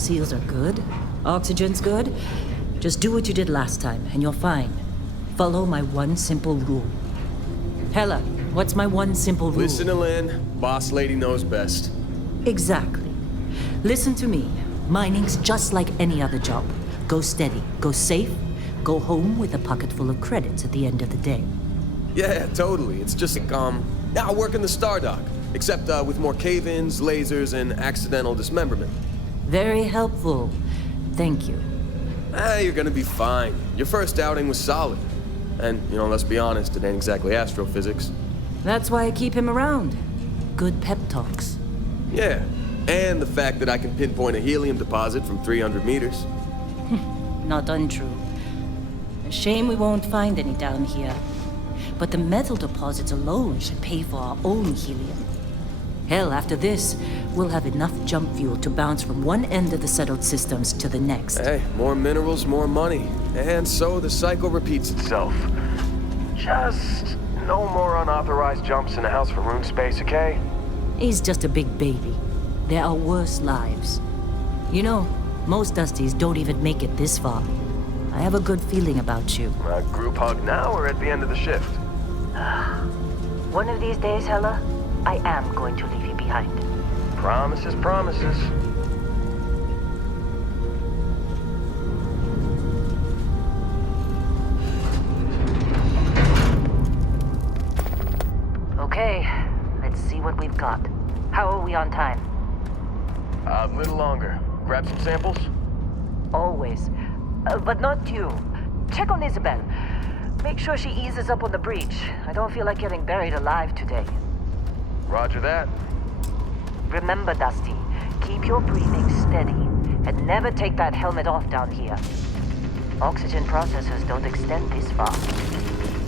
seals are good, oxygen's good, just do what you did last time, and you're fine. Follow my one simple rule. Hella, what's my one simple rule? Listen to Lynn. Boss lady knows best. Exactly. Listen to me. Mining's just like any other job. Go steady, go safe, go home with a pocket full of credits at the end of the day. Yeah, totally. It's just like, I work in the Stardock. Except with more cave-ins, lasers, and accidental dismemberment. Very helpful. Thank you. You're gonna be fine. Your first outing was solid. And, let's be honest, it ain't exactly astrophysics. That's why I keep him around. Good pep talks. Yeah, and the fact that I can pinpoint a helium deposit from 300 meters. Not untrue. A shame we won't find any down here. But the metal deposits alone should pay for our own helium. Hell, after this, we'll have enough jump fuel to bounce from one end of the settled systems to the next. Hey, more minerals, more money. And so the cycle repeats itself. Just no more unauthorized jumps in the house for room space, okay? He's just a big baby. There are worse lives. Most Dusties don't even make it this far. I have a good feeling about you. A group hug now or at the end of the shift? One of these days, Hella, I am going to leave you behind. Promises, promises. Okay, let's see what we've got. How are we on time? A little longer. Grab some samples? Always. But not you. Check on Isabel. Make sure she eases up on the breach. I don't feel like getting buried alive today. Roger that. Remember, Dusty, keep your breathing steady and never take that helmet off down here. Oxygen processors don't extend this far.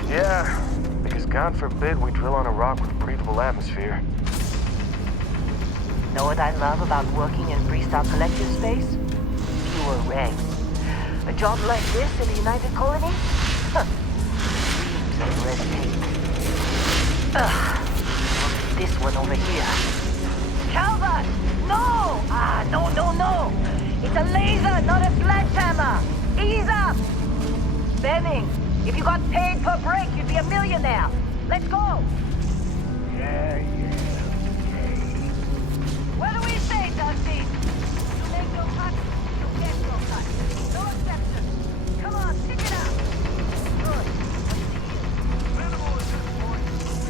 Yeah, because God forbid we drill on a rock with a breathable atmosphere. Know what I love about working in freestyle collective space? Fewer regs. A job like this in the United Colony? Huh. Dreams of red tape. Ugh. This one over here. Calvert! No! No! It's a laser, not a sledgehammer! Ease up! Benning, if you got paid per break, you'd be a millionaire. Let's go! Yeah. What do we say, Dusty? You make your cut, you get your cut. No exceptions. Come on, stick it out. Good. Minimal at this point.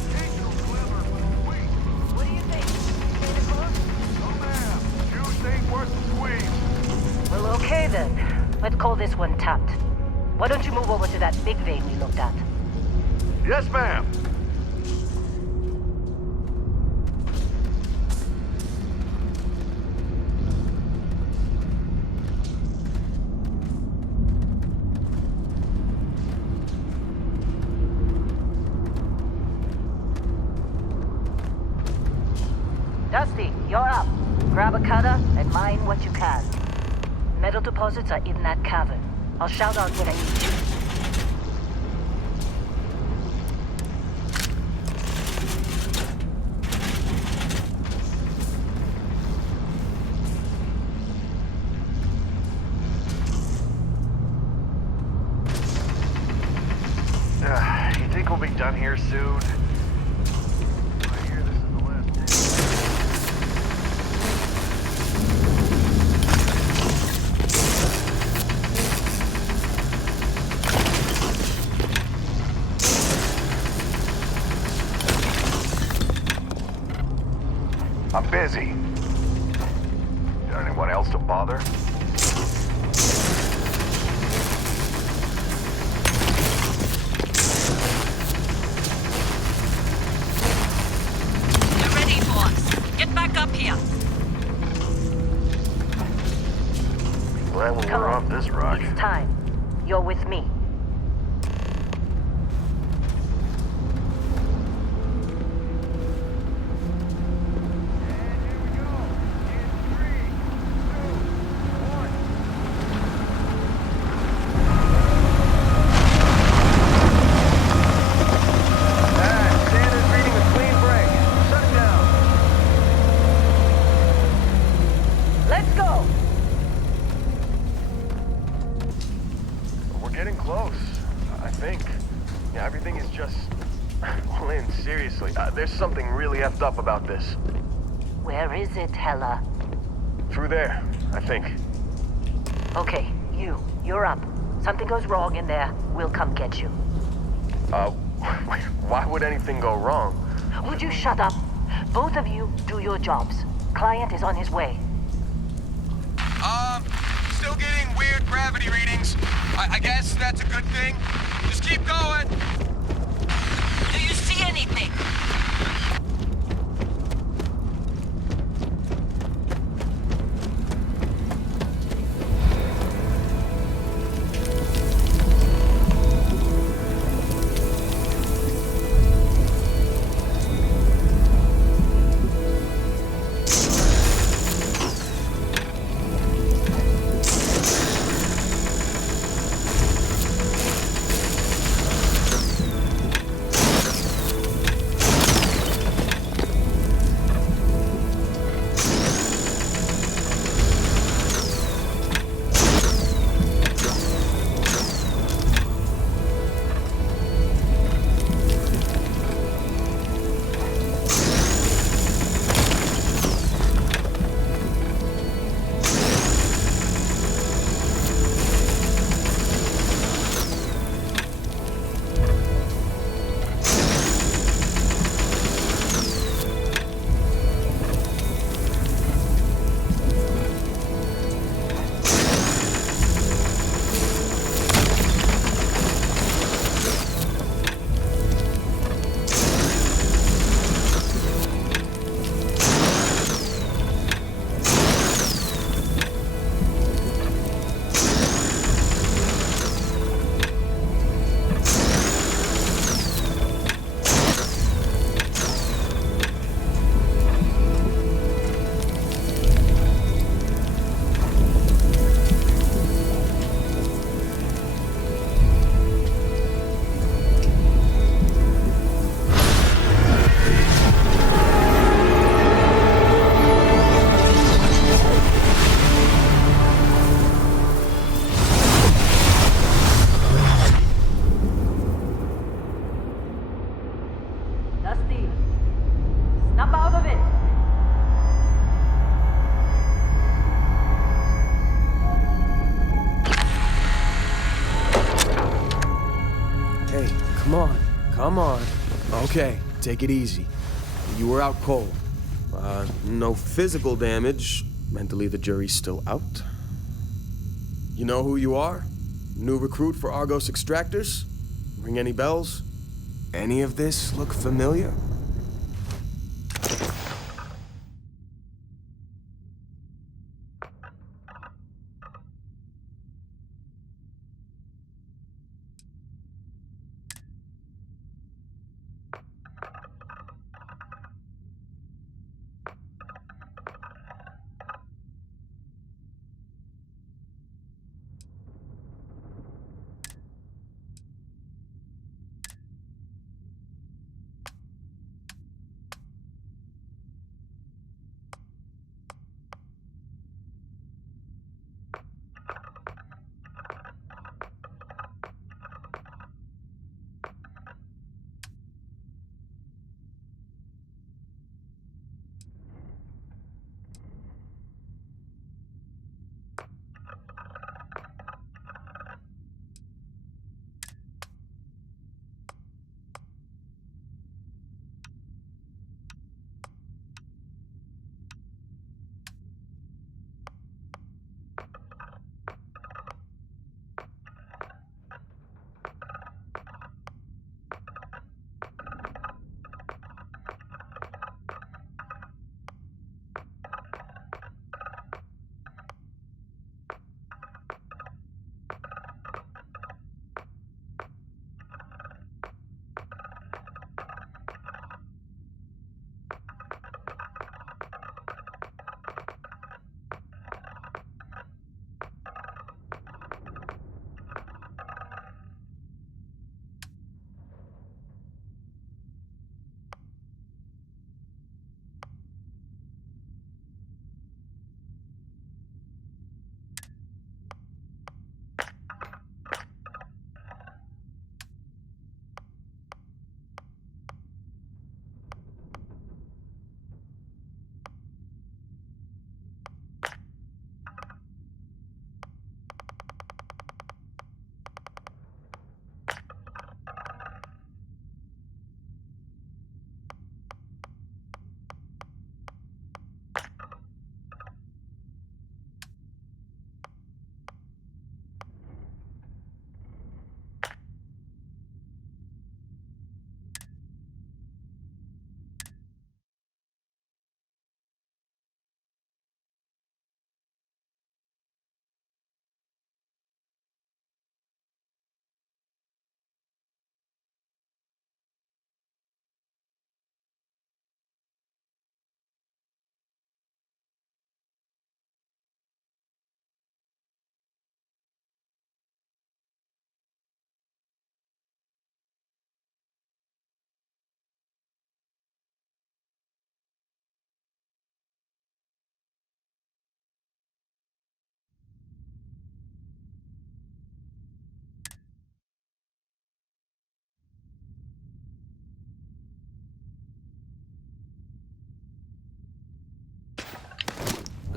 Occasional clever, but sweet. What do you think? Stay the course? No, ma'am. Juice ain't worth the squeeze. Well, okay then. Let's call this one tapped. Why don't you move over to that big vein we looked at? Yes, ma'am. Dusty, you're up. Grab a cutter and mine what you can. Metal deposits are in that cavern. I'll shout out when I need you. You think we'll be done here soon? I hear this is the last day. I'm busy. Got anyone else to bother? You're ready for us. Get back up here. Glad when Come we're on. off this rock. It's time. You're with me. Standard reading a clean break. Shut it down. Let's go! There's something really effed up about this. Where is it, Hella? Through there, I think. Okay, you're up. Something goes wrong in there, we'll come get you. Why would anything go wrong? Would you shut up? Both of you do your jobs. Client is on his way. Still getting weird gravity readings. I guess that's a good thing. Just keep going. Do you see anything? Dusty, snap out of it. Hey, come on. Come on. Okay, take it easy. You were out cold. No physical damage. Mentally, the jury's still out. You know who you are? New recruit for Argos Extractors? Ring any bells? Any of this look familiar?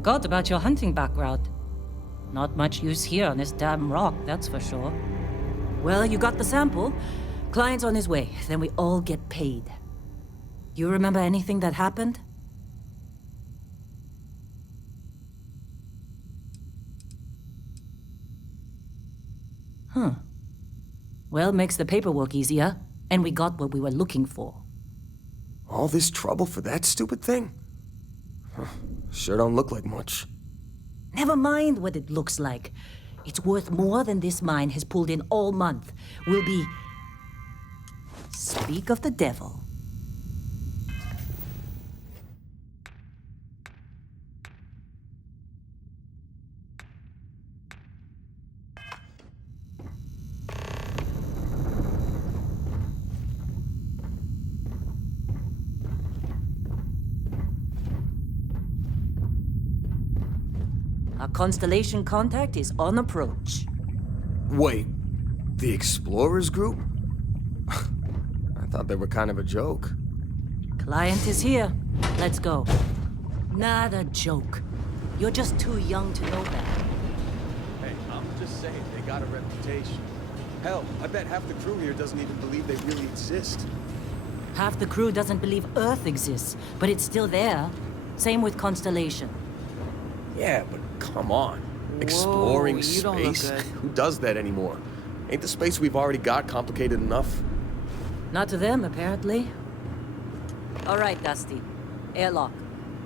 Forgot about your hunting background. Not much use here on this damn rock, that's for sure. Well, you got the sample. Client's on his way, then we all get paid. You remember anything that happened? Huh. Well, makes the paperwork easier, and we got what we were looking for. All this trouble for that stupid thing? Huh. Sure don't look like much. Never mind what it looks like. It's worth more than this mine has pulled in all month. We'll be... Speak of the devil. Our constellation contact is on approach. Wait, the Explorers group? I thought they were kind of a joke. Client is here. Let's go. Not a joke. You're just too young to know better. Hey, I'm just saying, they got a reputation. Hell, I bet half the crew here doesn't even believe they really exist. Half the crew doesn't believe Earth exists, but it's still there. Same with Constellation. Yeah, but come on. Exploring you don't look space? good. Who does that anymore? Ain't the space we've already got complicated enough? Not to them, apparently. All right, Dusty. Airlock.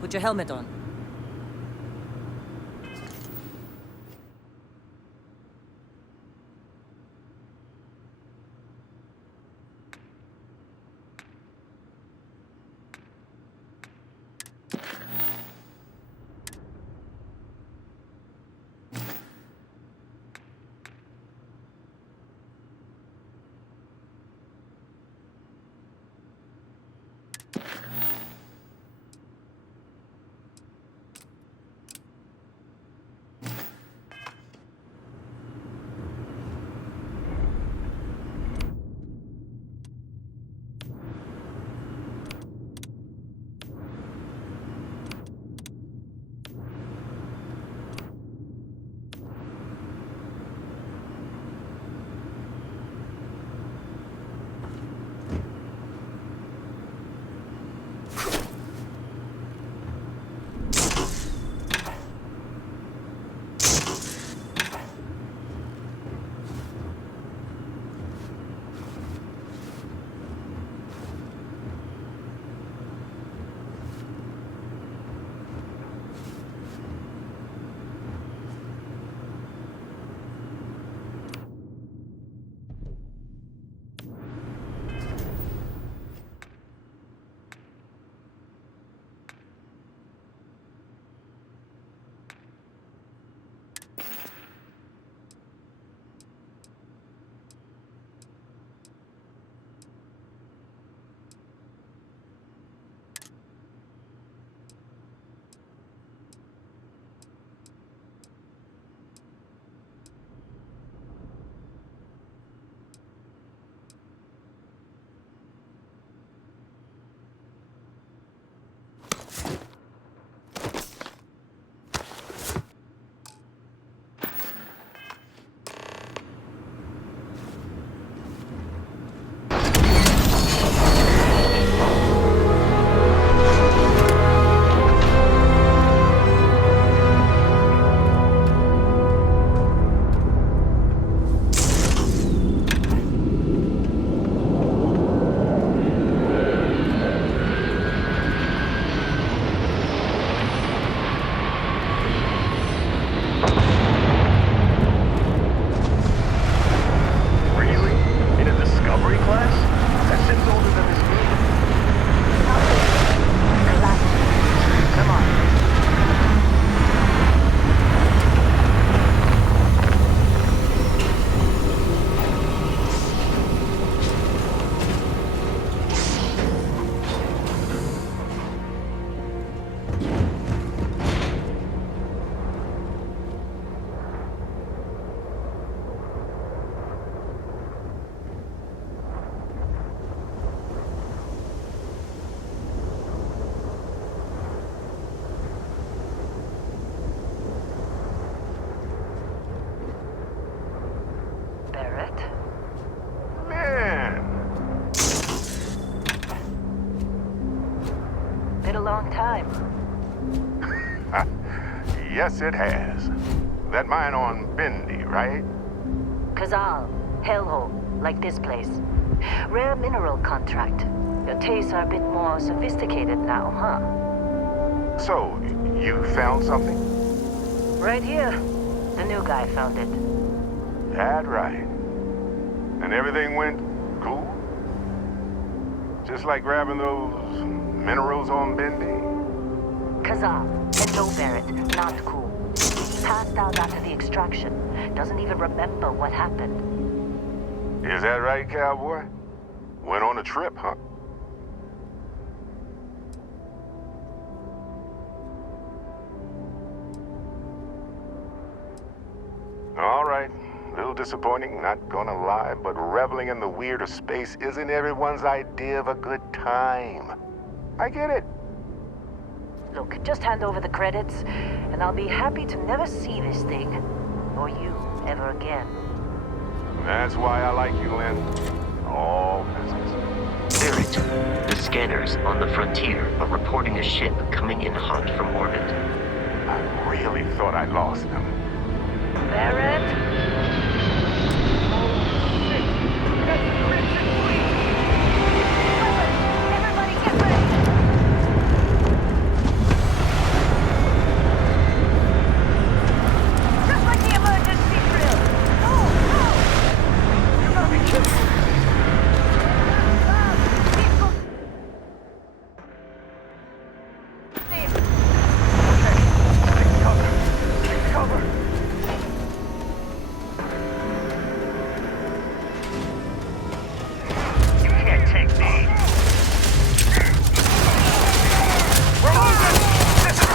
Put your helmet on. yes it has. That mine on Bendy, right? Kazal, hellhole, like this place. Rare mineral contract. Your tastes are a bit more sophisticated now, huh? So, you found something? Right here. The new guy found it. That right. And everything went cool? Just like grabbing those minerals on Bendy? Kazal, and no Barrett, not cool. He passed out after the extraction. Doesn't even remember what happened. Is that right, cowboy? Went on a trip, huh? All right. A little disappointing, not gonna lie, but reveling in the weird of space isn't everyone's idea of a good time. I get it. Look, just hand over the credits, and I'll be happy to never see this thing, or you, ever again. That's why I like you, Lynn. All business. Barrett, the scanners on the frontier are reporting a ship coming in hot from orbit. I really thought I lost them. Barrett? Everybody get ready! Just like the emergency drill! No! You gotta be kidding me! Take cover. Take cover. You can't take me. We're moving! This is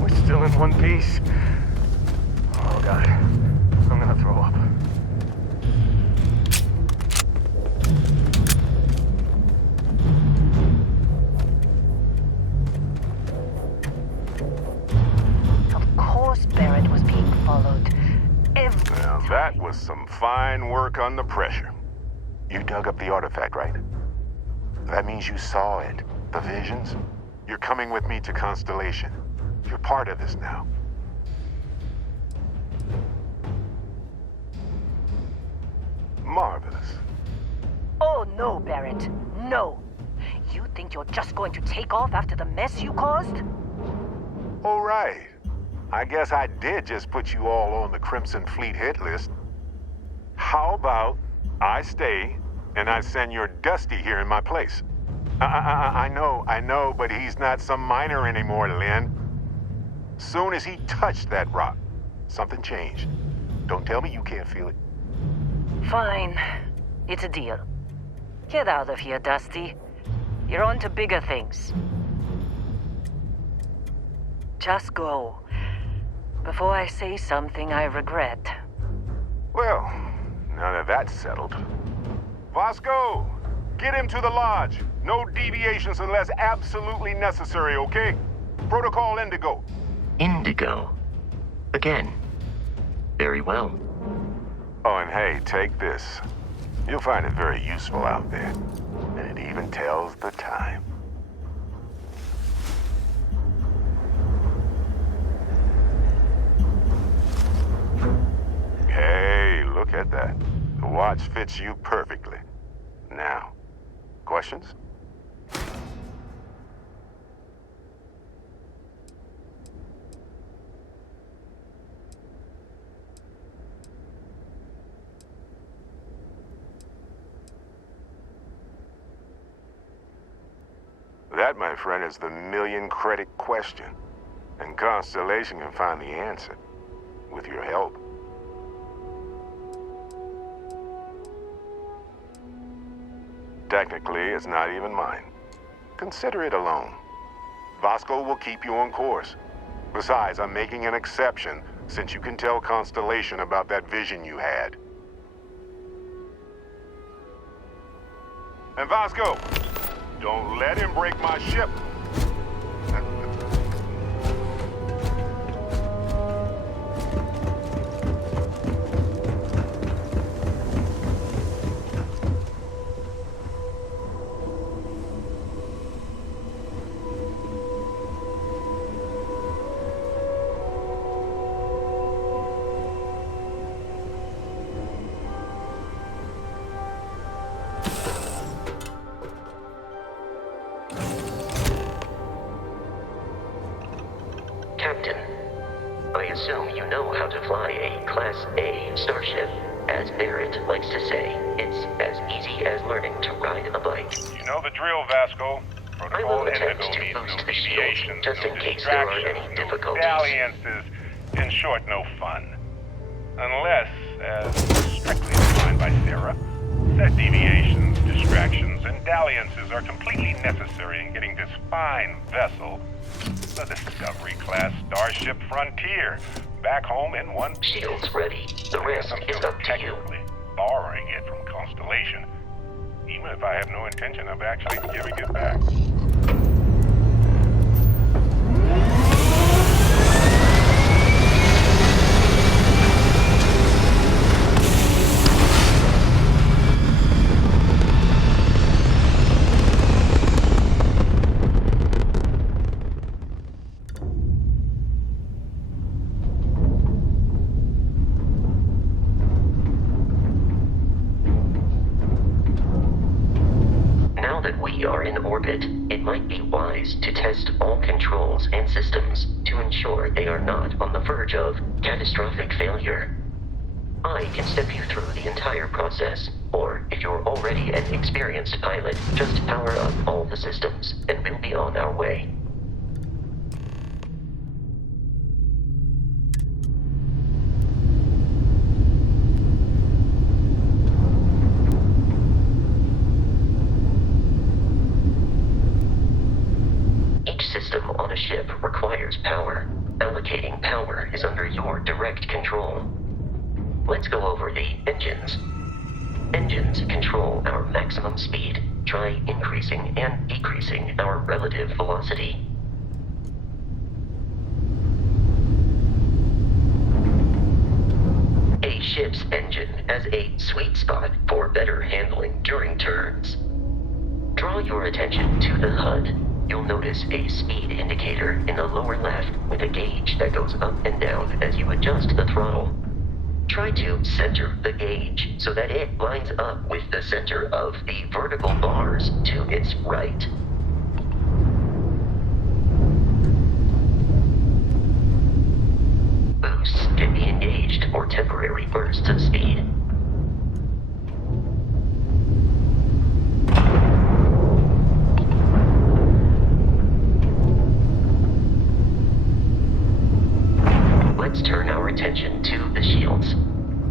We're still in one piece. Oh, God. I'm gonna throw up. Of course Barrett was being followed. Every Now, that was some fine work under pressure. You dug up the artifact, right? That means you saw it. The visions? You're coming with me to Constellation. You're part of this now. Marvelous. Oh, no, Barrett. No. You think you're just going to take off after the mess you caused? All right. I guess I did just put you all on the Crimson Fleet hit list. How about I stay and I send your Dusty here in my place? I know, but he's not some miner anymore, Lynn. Soon as he touched that rock, something changed. Don't tell me you can't feel it. Fine. It's a deal. Get out of here, Dusty. You're on to bigger things. Just go. Before I say something I regret. Well, now that that's settled. Vasco, get him to the lodge. No deviations unless absolutely necessary, okay? Protocol Indigo. Indigo. Again. Very well. Oh, and hey, take this. You'll find it very useful out there. And it even tells the time. Hey, look at that. The watch fits you perfectly. Now, questions? That, my friend, is the million-credit question. And Constellation can find the answer. With your help. Technically, it's not even mine. Consider it a loan. Vasco will keep you on course. Besides, I'm making an exception since you can tell Constellation about that vision you had. And Vasco, don't let him break my ship. Captain, I assume you know how to fly a Class A starship. As Barrett likes to say, it's as easy as learning to ride a bike. You know the drill, Vasco. I will attempt to boost the shield, just in case there are any difficulties. Dalliances, in short, no fun. Unless, as strictly defined by Sarah, that deviations, distractions, and dalliances are completely necessary in getting this fine vessel, the Discovery-class Starship Frontier, back home in one piece. Shield's ready. The rest is up to you. Borrowing it from Constellation, even if I have no intention of actually giving it back. It might be wise to test all controls and systems to ensure they are not on the verge of catastrophic failure. I can step you through the entire process, or if you're already an experienced pilot, just power up all the systems, and we'll be on our way. Ship requires power. Allocating power is under your direct control. Let's go over the engines. Engines control our maximum speed. Try increasing and decreasing our relative velocity. A ship's engine has a sweet spot for better handling during turns. Draw your attention to the HUD. You'll notice a speed indicator in the lower left with a gauge that goes up and down as you adjust the throttle. Try to center the gauge so that it lines up with the center of the vertical bars to its right. Boosts can be engaged for temporary bursts of speed. Let's turn our attention to the shields.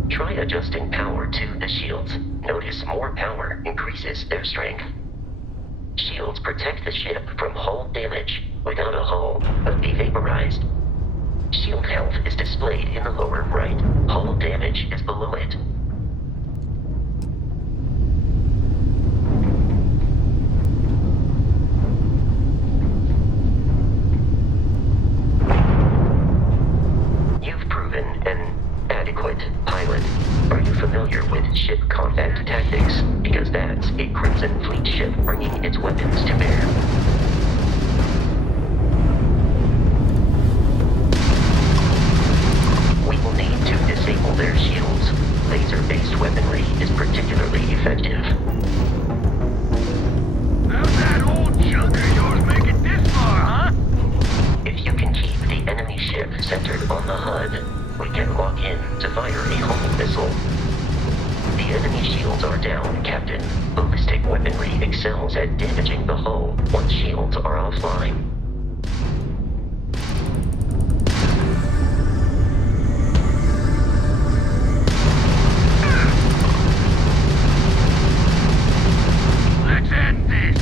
Try adjusting power to the shields. Notice more power increases their strength. Shields protect the ship from hull damage. Without a hull, but be vaporized. Shield health is displayed in the lower right. Hull damage is below it. Pilot, are you familiar with ship combat tactics? Because that's a Crimson Fleet ship bringing its weapons to bear. We will need to disable their shields. Laser-based weaponry is particularly effective. How's that old chunk of yours make it this far, huh? If you can keep the enemy ship centered on the HUD, we can lock in to fire a homing missile. The enemy shields are down, Captain. Ballistic weaponry excels at damaging the hull once shields are offline. Let's end this!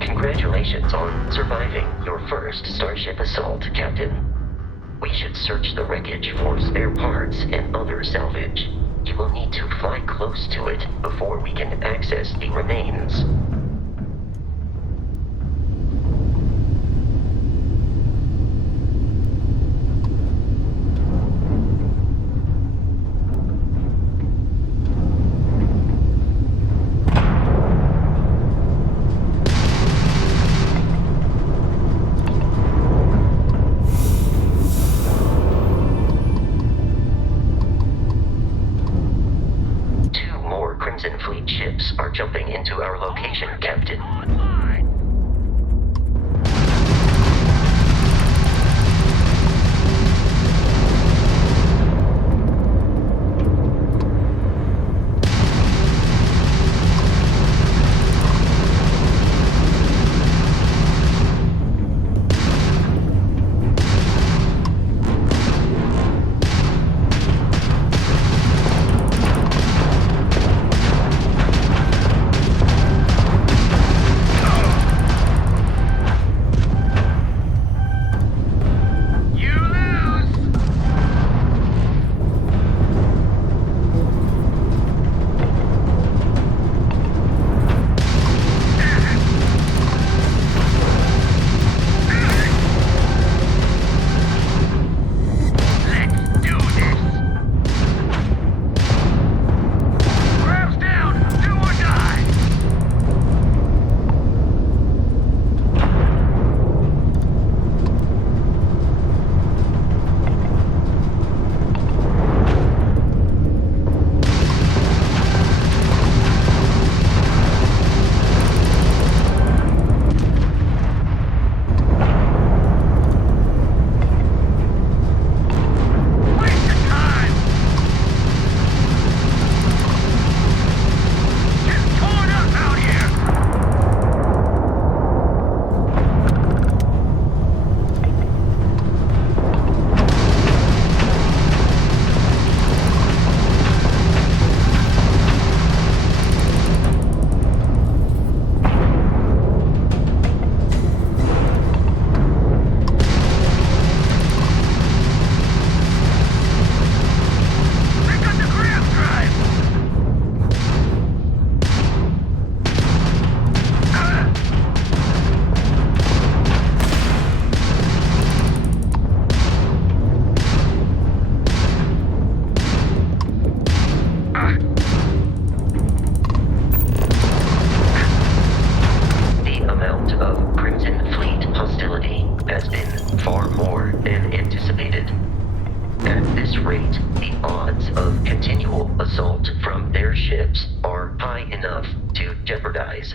Congratulations on surviving your first Starship assault, Captain. We should search the wreckage for spare parts and other salvage. You will need to fly close to it before we can access the remains. Crimson Fleet ships are jumping into our location, Captain.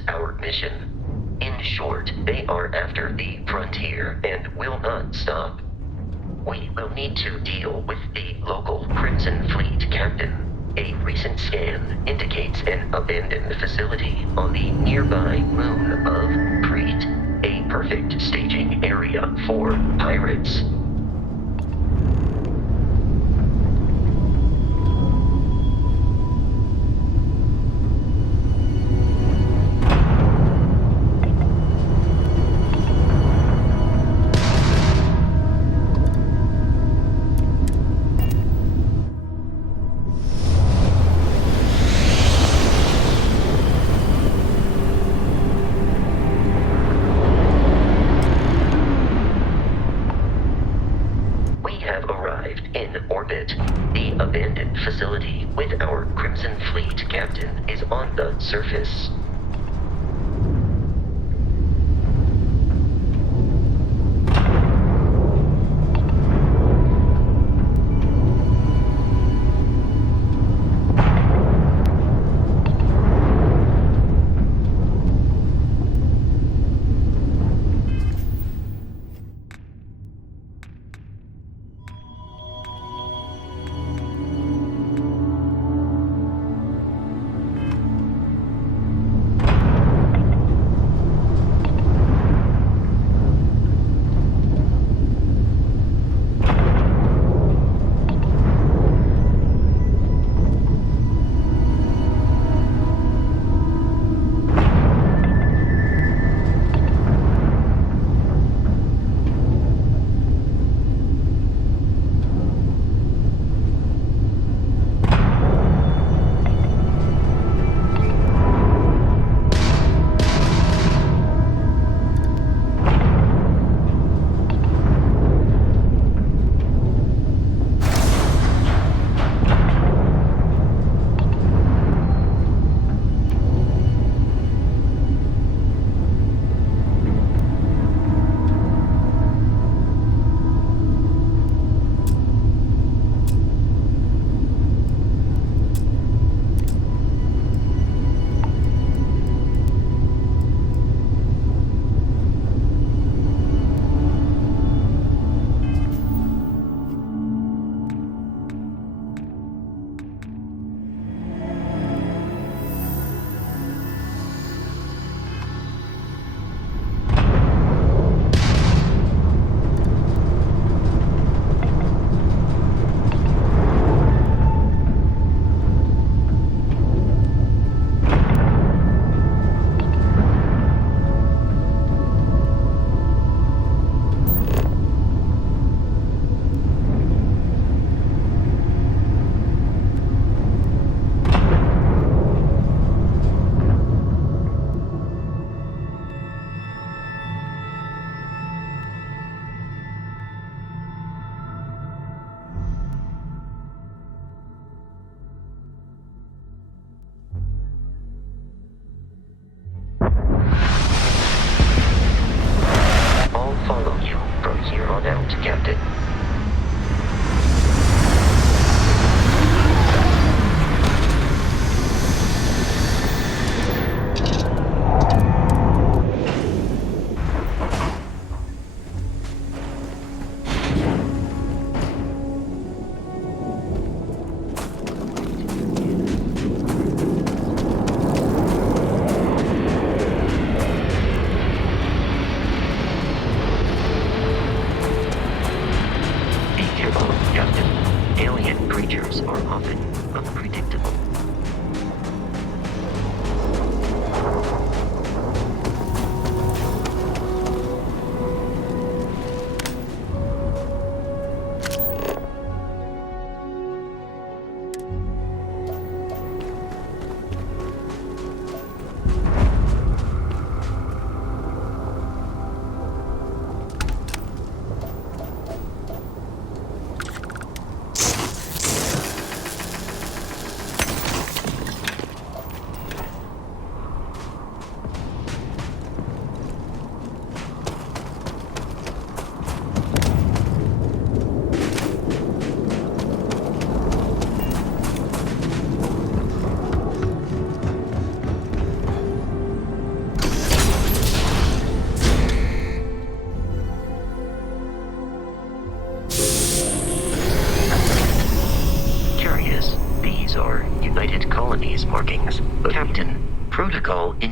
Our mission. In short, they are after the frontier and will not stop. We will need to deal with the local Crimson Fleet captain. A recent scan indicates an abandoned facility on the nearby moon of Crete, a perfect staging area for pirates. The abandoned facility with our Crimson Fleet captain is on the surface.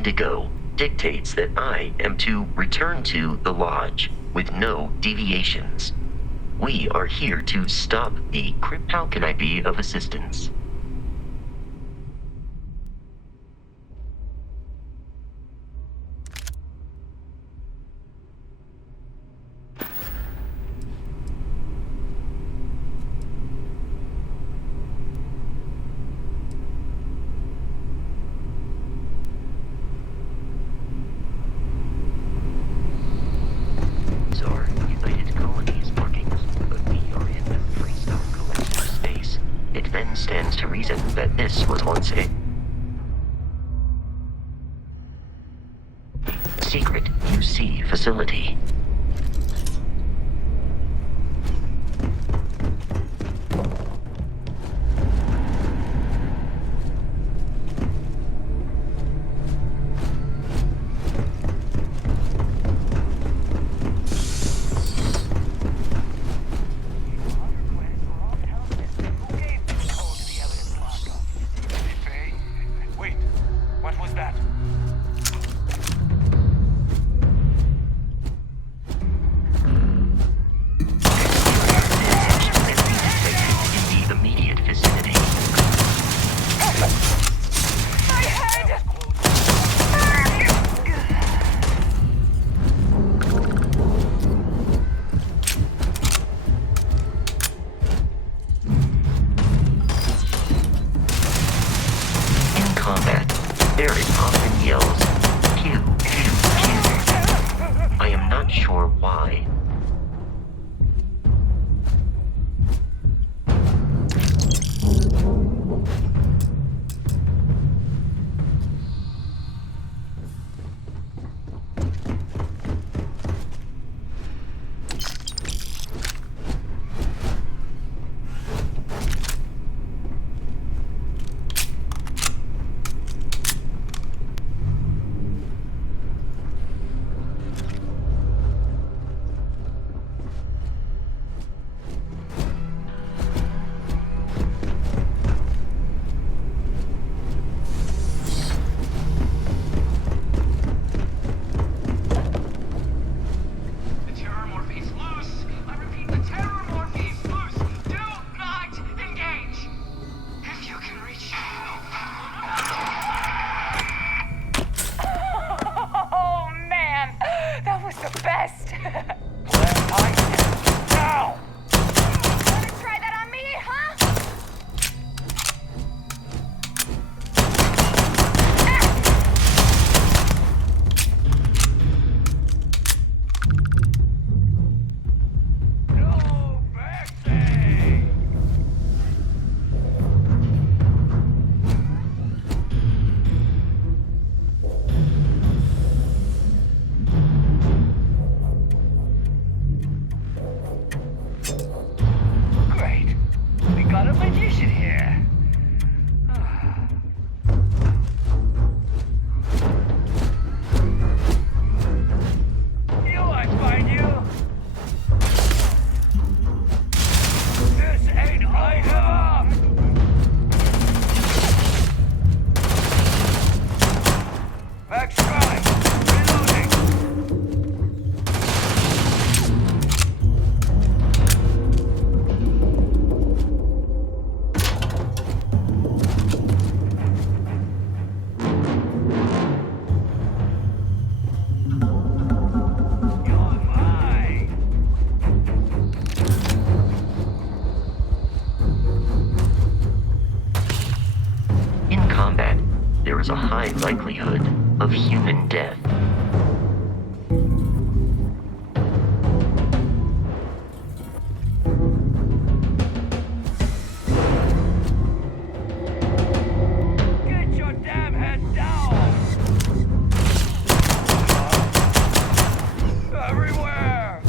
Indigo dictates that I am to return to the Lodge with no deviations. We are here to stop the crypt. How can I be of assistance? Stands to reason that this was once a secret UC facility. There is often yells, pew, pew, pew. I am not sure why. There is a high likelihood of human death. Get your damn head down! Everywhere!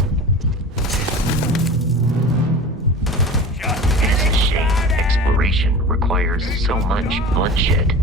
Just It's a shame exploration requires so much bloodshed.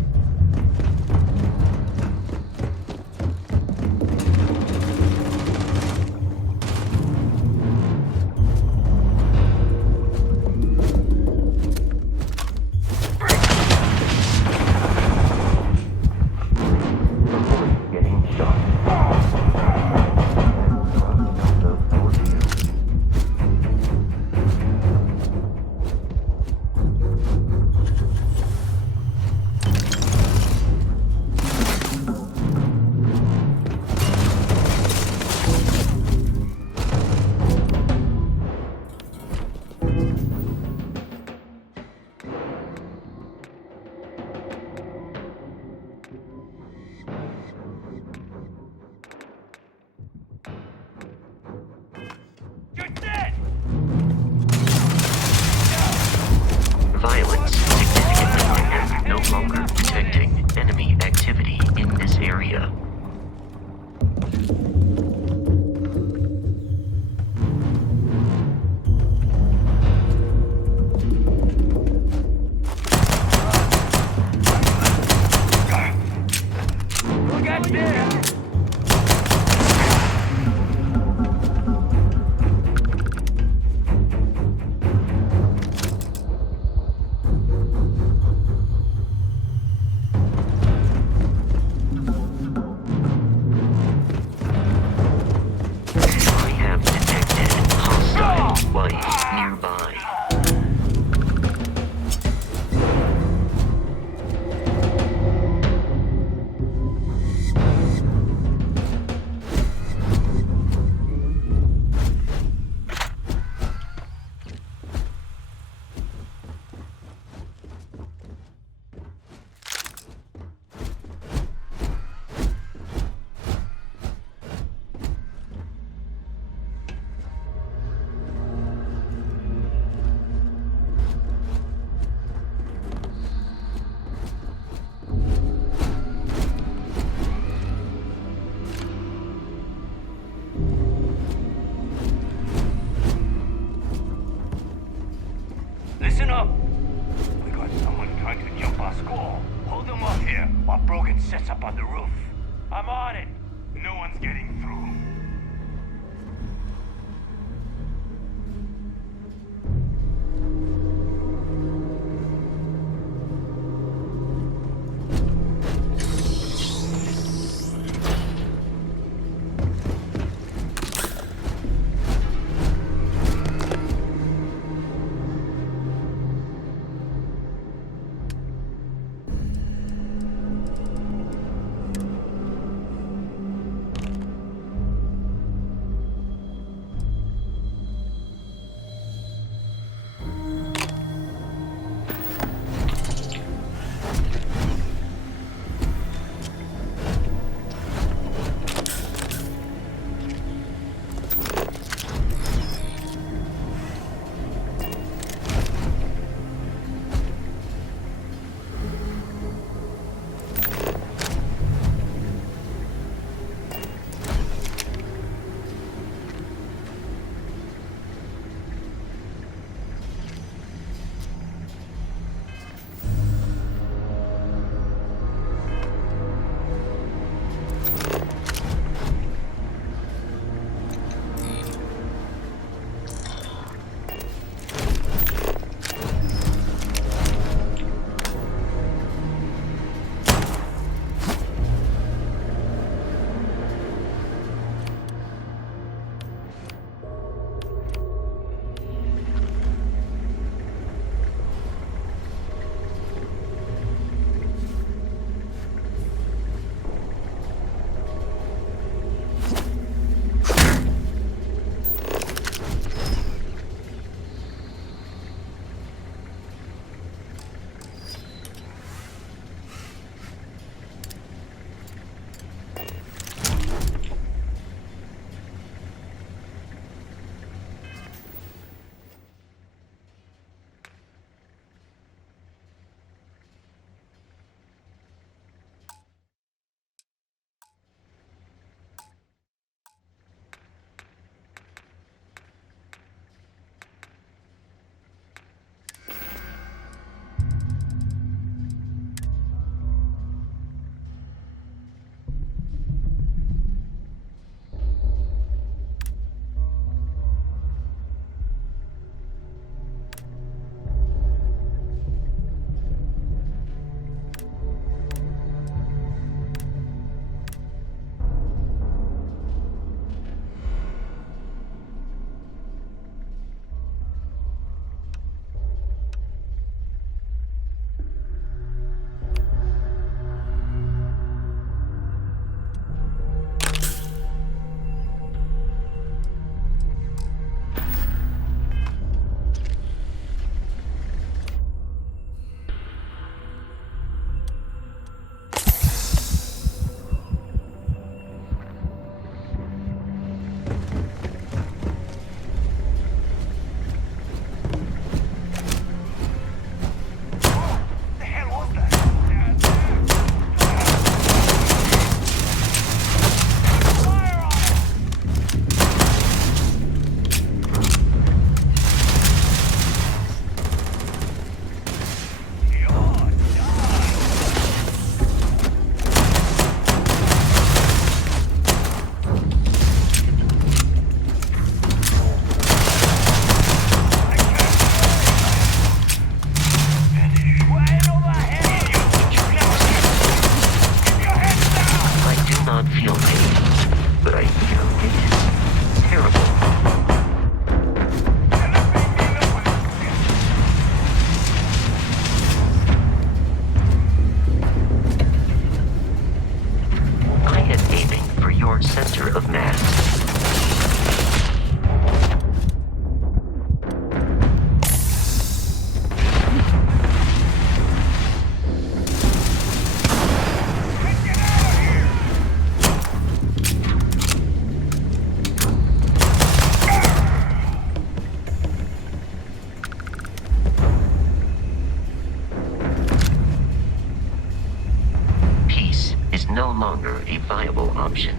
longer a viable option.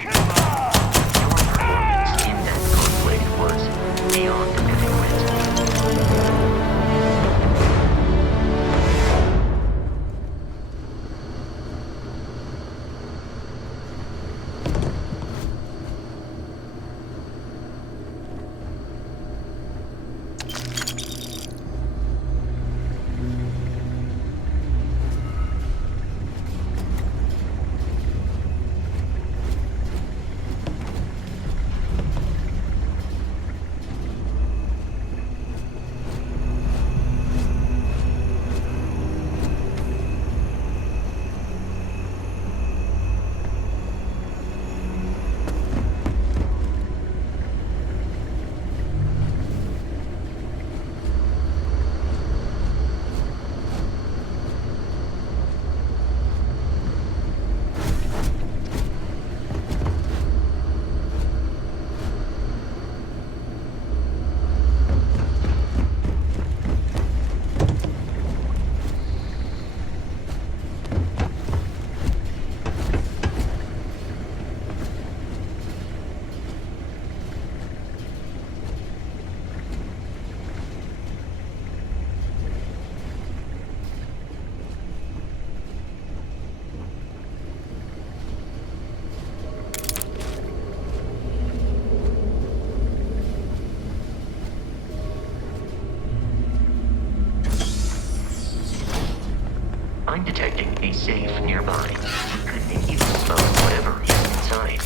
Your performance in that conflict was beyond adequate. I'm detecting a safe nearby. Could make use of whatever is inside.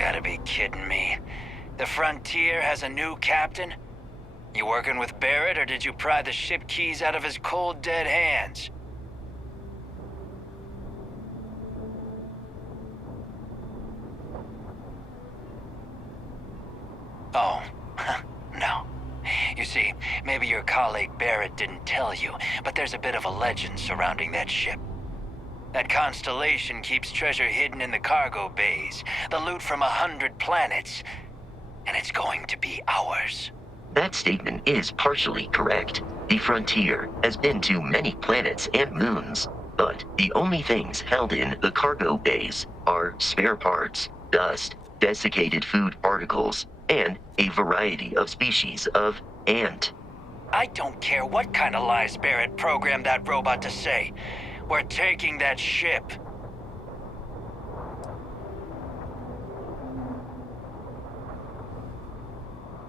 gotta be kidding me. The Frontier has a new captain? You working with Barrett, or did you pry the ship keys out of his cold, dead hands? Oh, no. You see, maybe your colleague Barrett didn't tell you, but there's a bit of a legend surrounding that ship. That constellation keeps treasure hidden in the cargo bays, the loot from 100 planets, and it's going to be ours. That statement is partially correct. The Frontier has been to many planets and moons, but the only things held in the cargo bays are spare parts, dust, desiccated food particles, and a variety of species of ant. I don't care what kind of lies Barrett programmed that robot to say. We're taking that ship.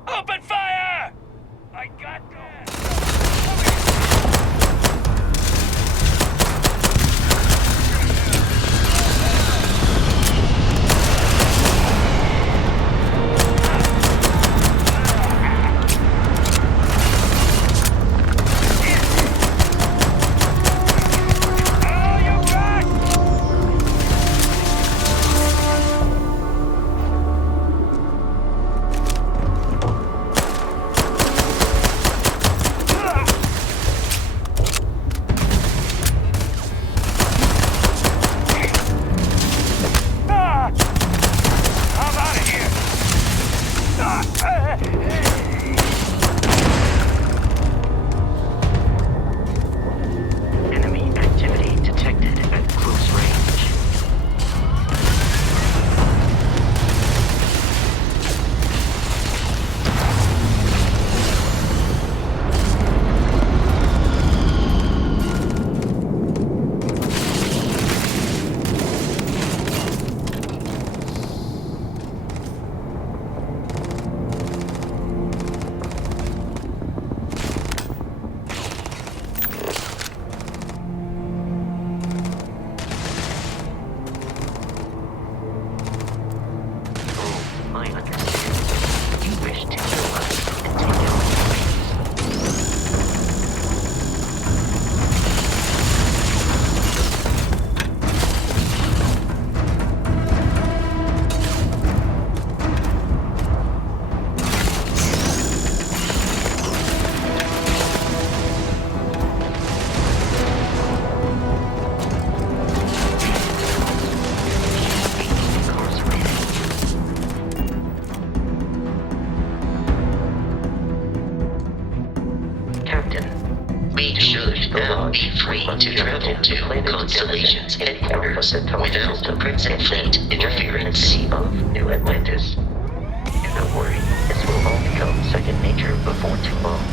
Open fire! I got that! To travel to Constellation's headquarters without the Crimson Fleet interference. Of New Atlantis. Don't worry, this will all become second nature before too long.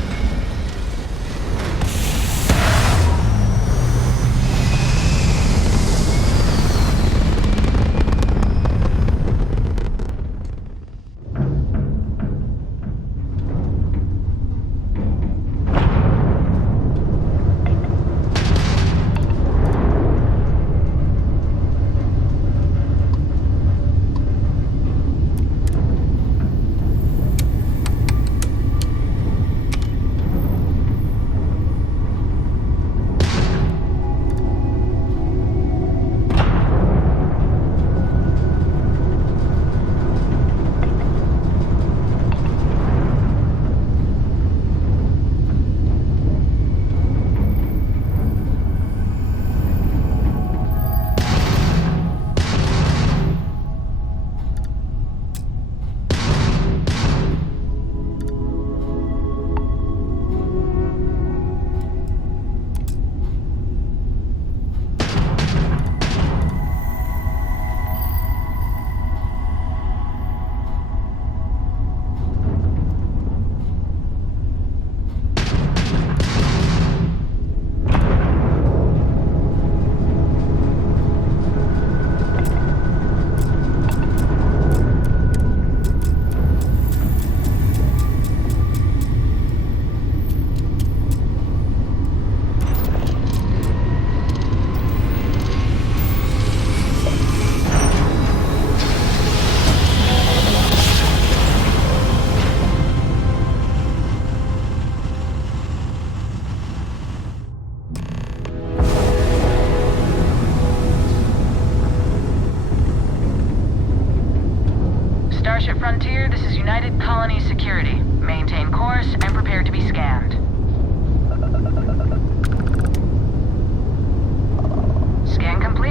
Starship Frontier, this is United Colony Security. Maintain course and prepare to be scanned. Scan complete.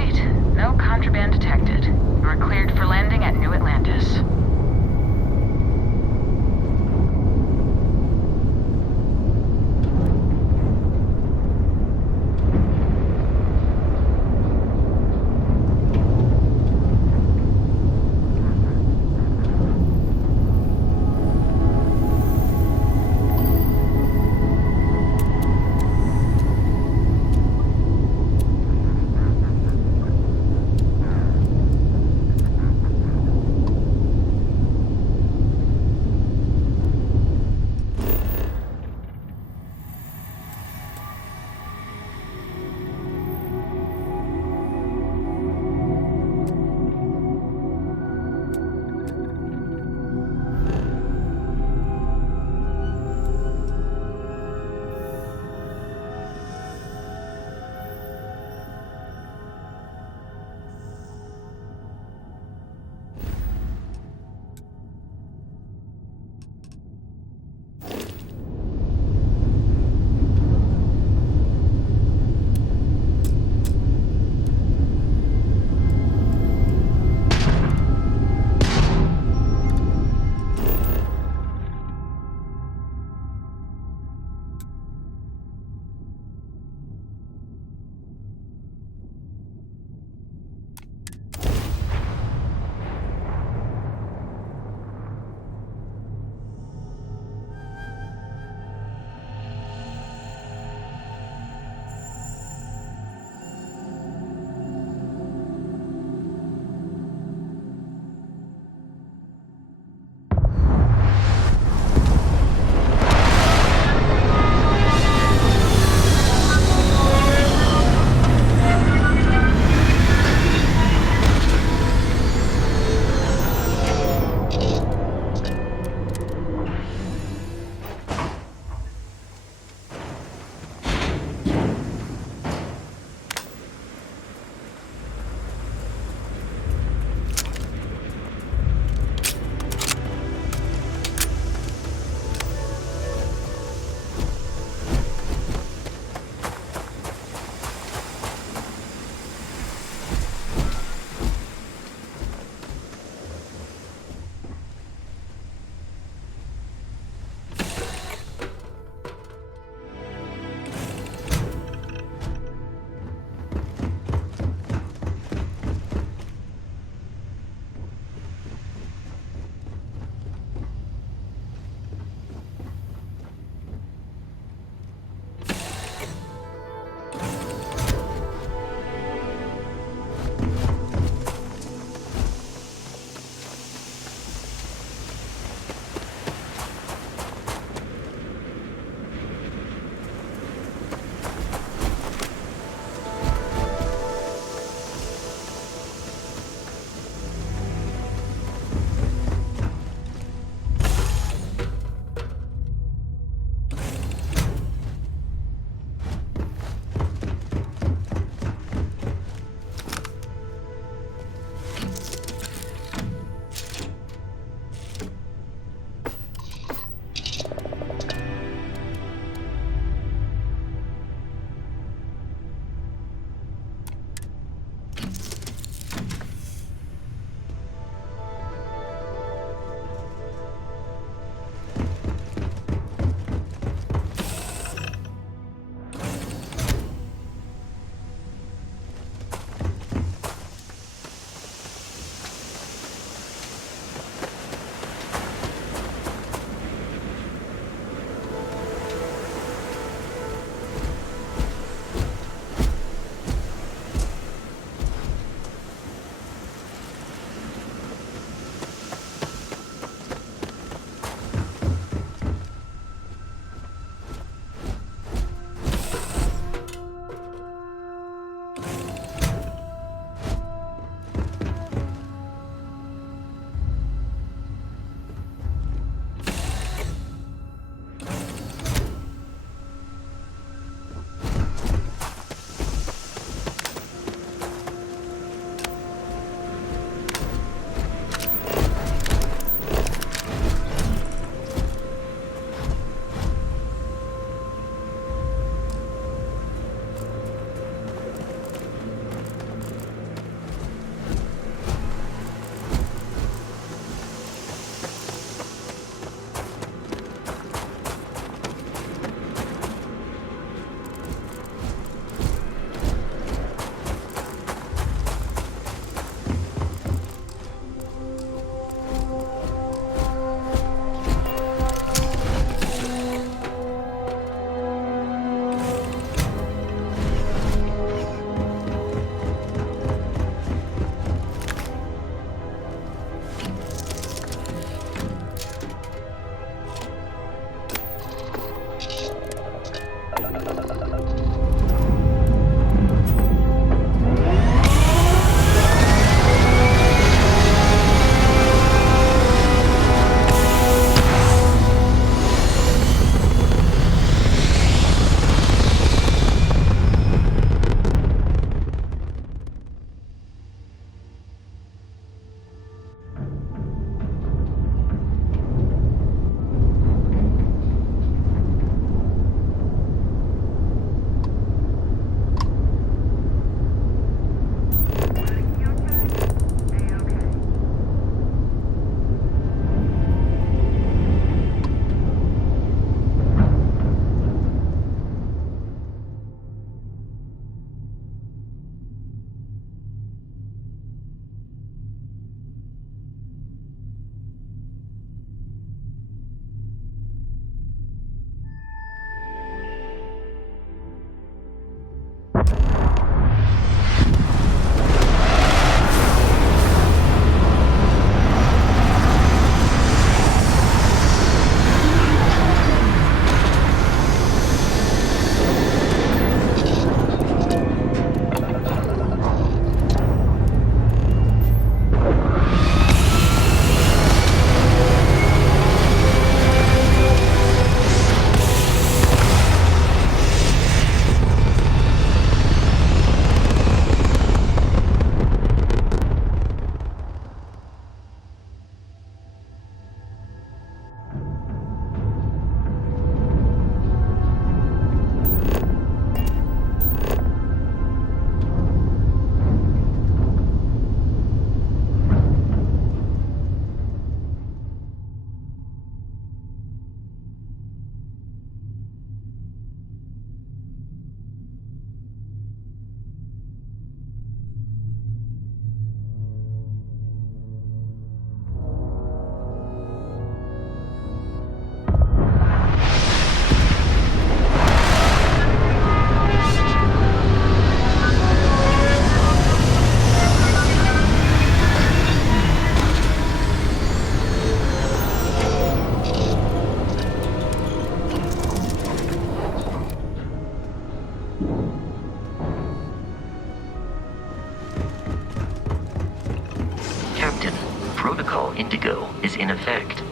effect.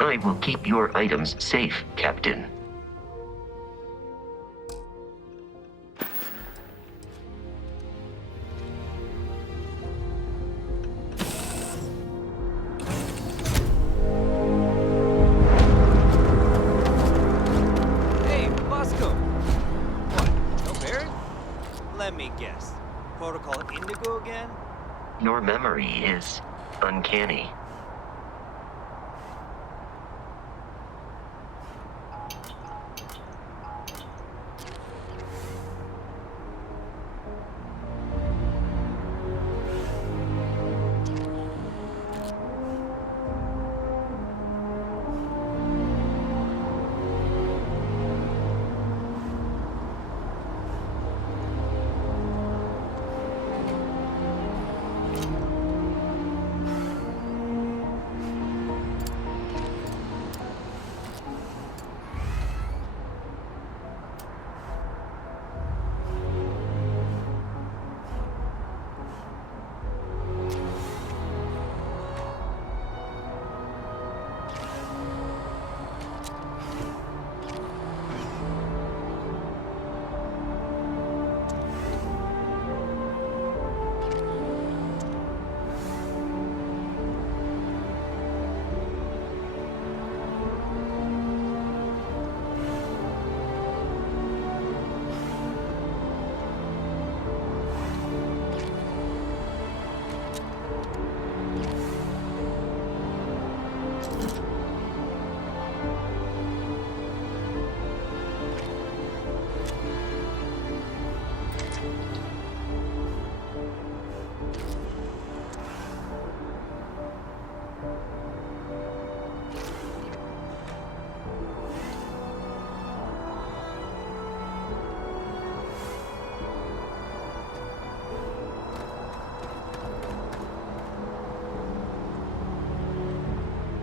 I will keep your items safe, Captain. Hey, Bosco! What, no Barrett? Let me guess. Protocol Indigo again? Your memory is uncanny.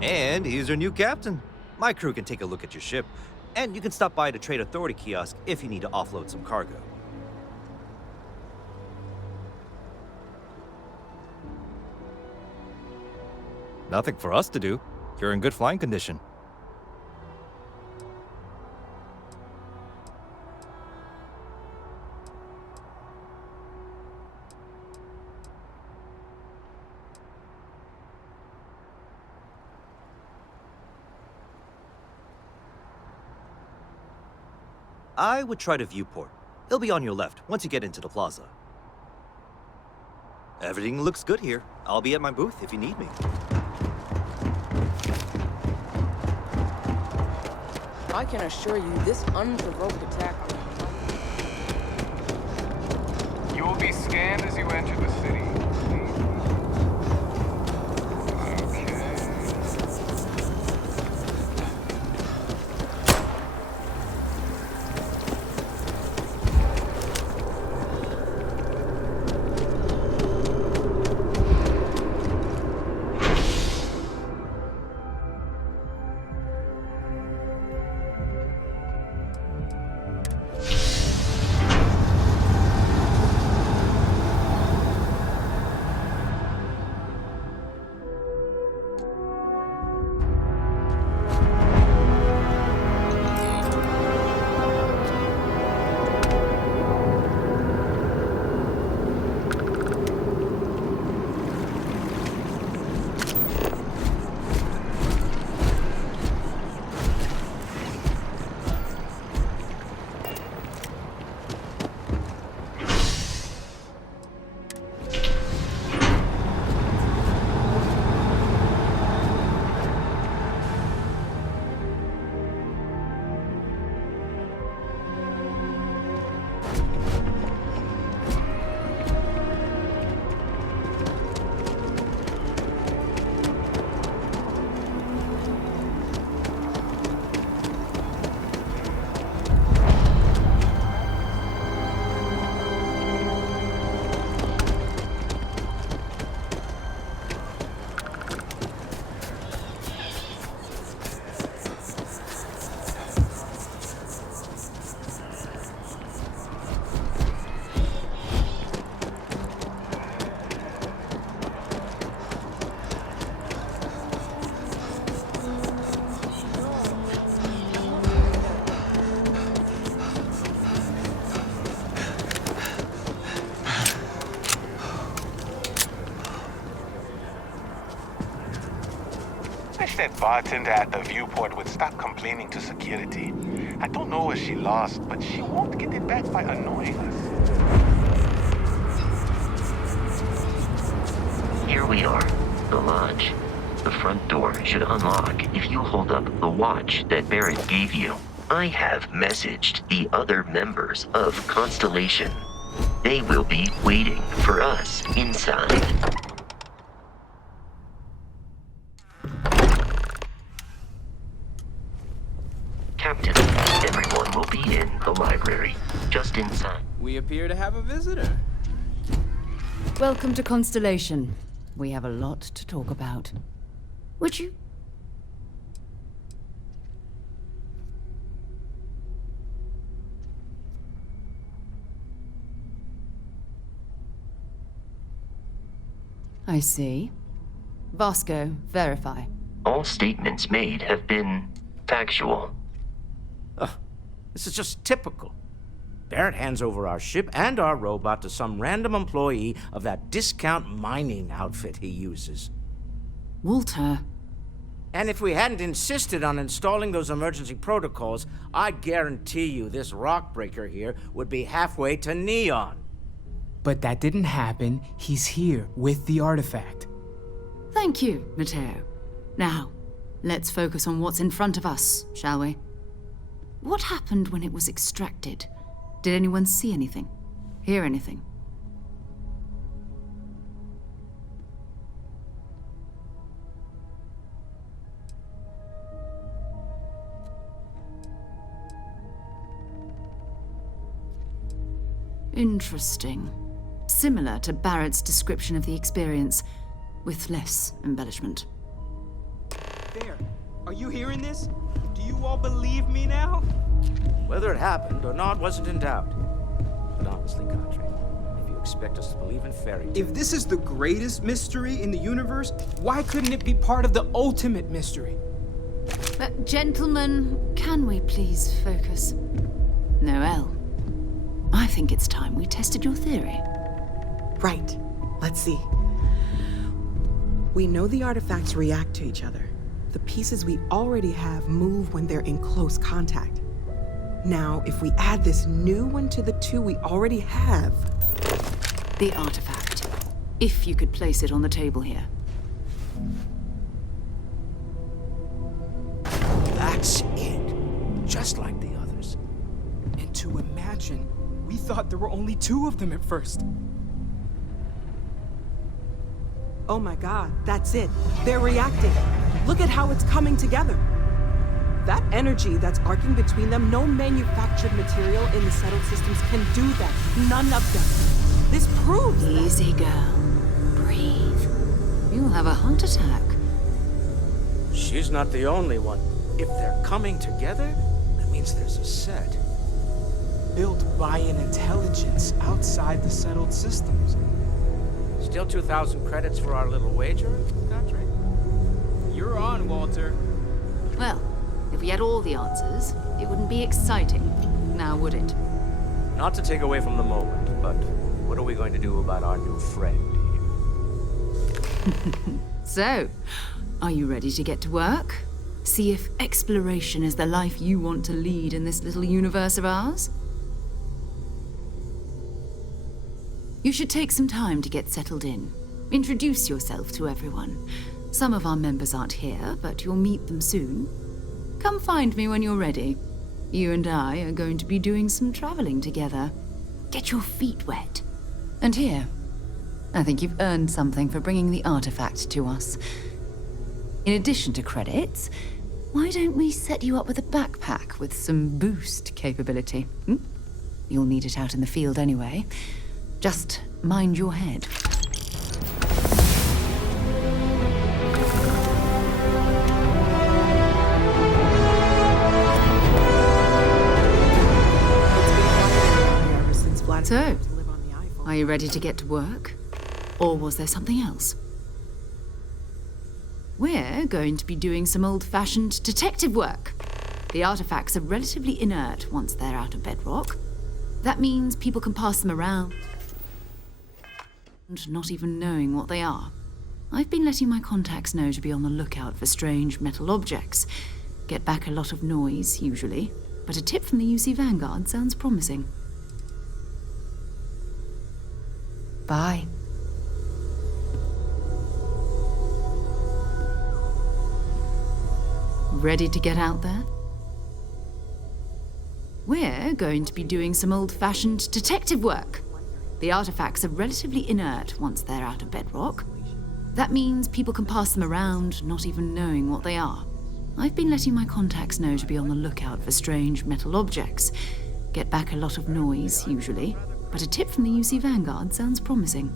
And he's your new captain. My crew can take a look at your ship, and you can stop by the Trade Authority kiosk if you need to offload some cargo. Nothing for us to do. You're in good flying condition. I would try the viewport. It'll be on your left once you get into the plaza. Everything looks good here. I'll be at my booth if you need me. I can assure you this unprovoked attack... You will be scanned as you enter the city. wish that bartender at the viewport would stop complaining to security. I don't know what she lost, but she won't get it back by annoying us. Here we are, the lodge. The front door should unlock if you hold up the watch that Barrett gave you. I have messaged the other members of Constellation. They will be waiting for us inside. Captain, everyone will be in the library, just inside. We appear to have a visitor. Welcome to Constellation. We have a lot to talk about. Would you... I see. Vasco, verify. All statements made have been factual. This is just typical. Barrett hands over our ship and our robot to some random employee of that discount mining outfit he uses. Walter. And if we hadn't insisted on installing those emergency protocols, I guarantee you this rock breaker here would be halfway to Neon. But that didn't happen. He's here with the artifact. Thank you, Matteo. Now, let's focus on what's in front of us, shall we? What happened when it was extracted? Did anyone see anything? Hear anything? Interesting. Similar to Barrett's description of the experience, with less embellishment. There. Are you hearing this? Do you all believe me now? Whether it happened or not wasn't in doubt. But honestly, Contre, if you expect us to believe in fairy tales... If this is the greatest mystery in the universe, why couldn't it be part of the ultimate mystery? But gentlemen, can we please focus? Noel, I think it's time we tested your theory. Right. Let's see. We know the artifacts react to each other. The pieces we already have move when they're in close contact. Now, if we add this new one to the two we already have... The artifact. If you could place it on the table here. That's it. Just like the others. And to imagine, we thought there were only 2 of them at first. Oh my god, that's it. They're reacting. Look at how it's coming together. That energy that's arcing between them, no manufactured material in the settled systems can do that. None of them. This proves that. Easy, girl. Breathe. You'll have a heart attack. She's not the only one. If they're coming together, that means there's a set. Built by an intelligence outside the settled systems. Still 2,000 credits for our little wager, Contre? You're on, Walter. Well, if we had all the answers, it wouldn't be exciting, now would it? Not to take away from the moment, but what are we going to do about our new friend here? So, are you ready to get to work? See if exploration is the life you want to lead in this little universe of ours? You should take some time to get settled in. Introduce yourself to everyone. Some of our members aren't here, but you'll meet them soon. Come find me when you're ready. You and I are going to be doing some traveling together. Get your feet wet. And here, I think you've earned something for bringing the artifact to us. In addition to credits, why don't we set you up with a backpack with some boost capability? You'll need it out in the field anyway. Just mind your head. So, are you ready to get to work? Or was there something else? We're going to be doing some old-fashioned detective work. The artifacts are relatively inert once they're out of bedrock. That means people can pass them around, not even knowing what they are. I've been letting my contacts know to be on the lookout for strange metal objects. Get back a lot of noise, usually, but a tip from the UC Vanguard sounds promising. Bye. Ready to get out there? We're going to be doing some old-fashioned detective work. The artifacts are relatively inert once they're out of bedrock. That means people can pass them around, not even knowing what they are. I've been letting my contacts know to be on the lookout for strange metal objects. Get back a lot of noise, usually, but a tip from the UC Vanguard sounds promising.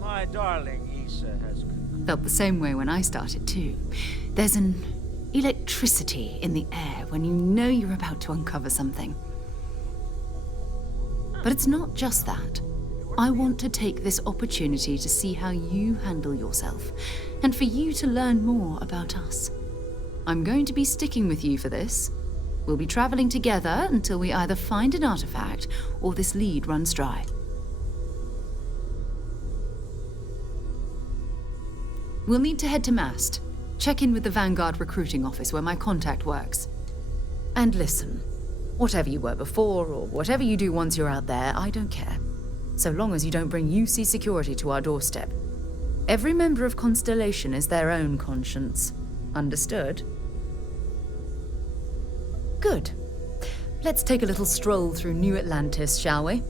My darling Issa has... Felt the same way when I started, too. There's an electricity in the air when you know you're about to uncover something. But it's not just that. I want to take this opportunity to see how you handle yourself, and for you to learn more about us. I'm going to be sticking with you for this. We'll be traveling together until we either find an artifact or this lead runs dry. We'll need to head to Mast. Check in with the Vanguard recruiting office where my contact works. And listen, whatever you were before or whatever you do once you're out there, I don't care. So long as you don't bring UC security to our doorstep. Every member of Constellation is their own conscience. Understood? Good. Let's take a little stroll through New Atlantis, shall we?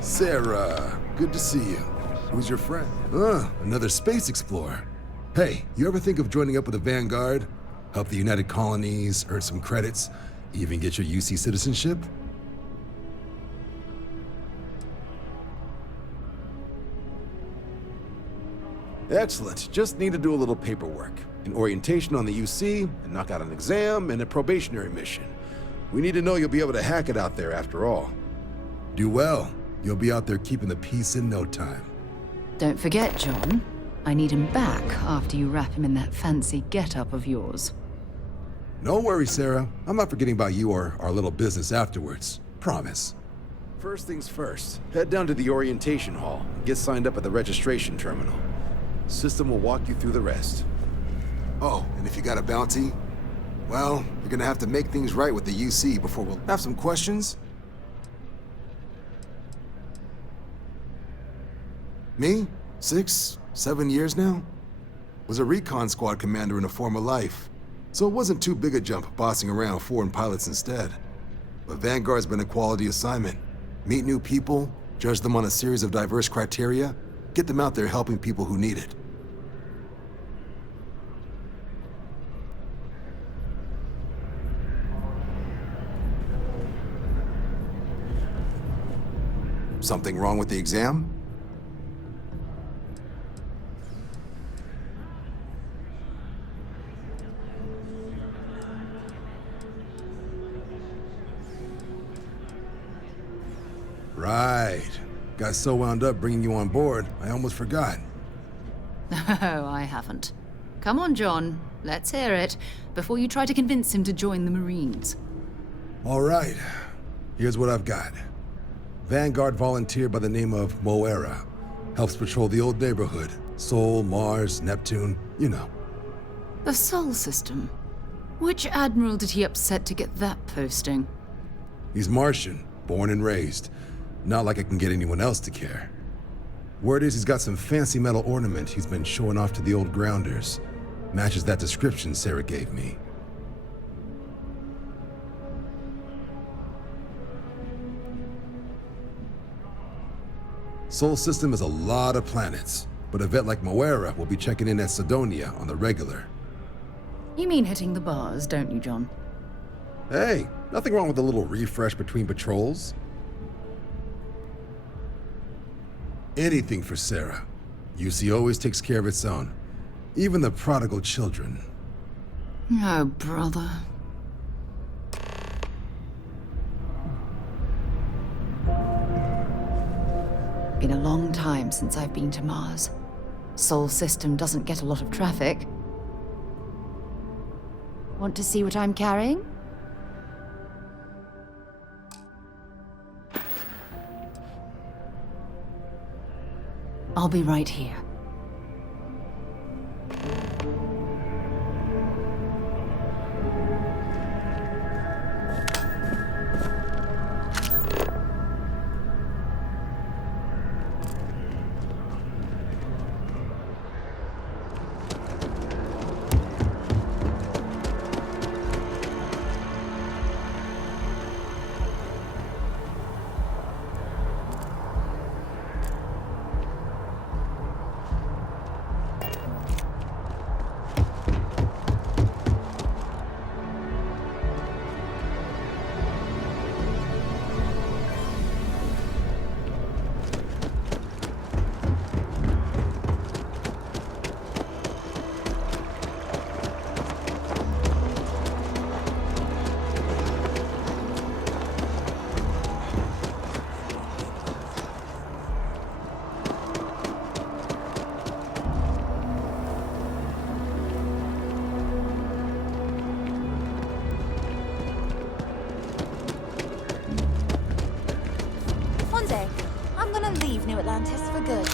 Sarah, good to see you. Who's your friend? Another space explorer. Hey, you ever think of joining up with the Vanguard? Help the United Colonies, earn some credits, even get your UC citizenship? Excellent. Just need to do a little paperwork. An orientation on the UC, and knock out an exam, and a probationary mission. We need to know you'll be able to hack it out there after all. Do well. You'll be out there keeping the peace in no time. Don't forget, John. I need him back after you wrap him in that fancy get-up of yours. No worries, Sarah. I'm not forgetting about you or our little business afterwards. Promise. First things first, head down to the orientation hall and get signed up at the registration terminal. System will walk you through the rest. Oh, and if you got a bounty, well, you're gonna have to make things right with the UC before we'll have some questions. Me? 6, 7 years now? Was a recon squad commander in a former life, so it wasn't too big a jump bossing around foreign pilots instead. But Vanguard's been a quality assignment. Meet new people, judge them on a series of diverse criteria, get them out there helping people who need it. Something wrong with the exam? Right. Got so wound up bringing you on board, I almost forgot. Oh, I haven't. Come on, John. Let's hear it, before you try to convince him to join the Marines. All right. Here's what I've got. Vanguard volunteer by the name of Moira. Helps patrol the old neighborhood. Sol, Mars, Neptune, you know. The Sol system. Which admiral did he upset to get that posting? He's Martian, born and raised. Not like I can get anyone else to care. Word is he's got some fancy metal ornament he's been showing off to the old grounders. Matches that description Sarah gave me. Sol system is a lot of planets, but a vet like Moira will be checking in at Sidonia on the regular. You mean hitting the bars, don't you, John? Hey, nothing wrong with a little refresh between patrols. Anything for Sarah. UC always takes care of its own. Even the prodigal children. Oh, brother. Been a long time since I've been to Mars. Sol system doesn't get a lot of traffic. Want to see what I'm carrying? I'll be right here. New Atlantis for good.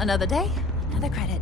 Another day, another credit.